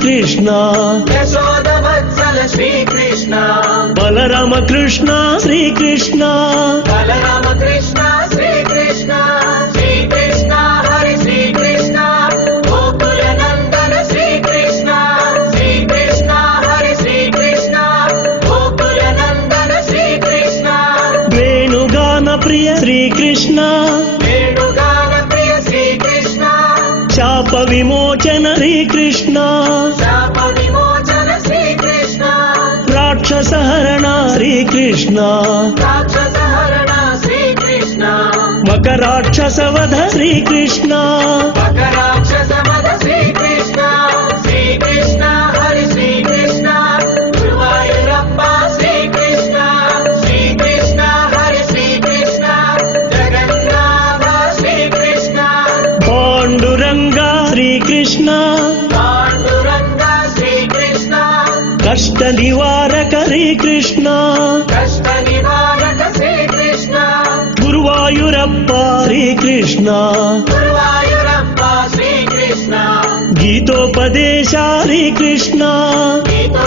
శ్రీకృష్ణ యశోదవత్సల శ్రీకృష్ణ బలరామకృష్ణ శ్రీకృష్ణ బలరామకృష్ణ శ్రీకృష్ణ శ్రీకృష్ణ హరి శ్రీకృష్ణ గోకుల నందన శ్రీకృష్ణ శ్రీకృష్ణ హరి శ్రీకృష్ణ గోకుల నందన శ్రీకృష్ణ వేణుగాన ప్రియ శ్రీకృష్ణ వేణుగాన ప్రియ శ్రీకృష్ణ శాప విమోచన శ్రీకృష్ణ శాప విమోచన శ్రీకృష్ణ రాక్షసహరణ శ్రీకృష్ణ రాక్షసహరణ శ్రీకృష్ణ మకరాక్షసవధ శ్రీకృష్ణ మకరాక్షసవధ శ్రీకృష్ణ శ్రీకృష్ణ హరి శ్రీకృష్ణ గురువాయూరప్ప శ్రీకృష్ణ శ్రీకృష్ణ హరి శ్రీకృష్ణ జగన్నాథ శ్రీకృష్ణ పాండురంగ శ్రీకృష్ణ పాండురంగ శ్రీకృష్ణ కష్ట నివారక శ్రీకృష్ణ కష్ట నివారక శ్రీకృష్ణ గురువాయూరప్ప శ్రీకృష్ణ గురువాయూరప్ప శ్రీకృష్ణ గీతోపదేశ శ్రీకృష్ణ గీతో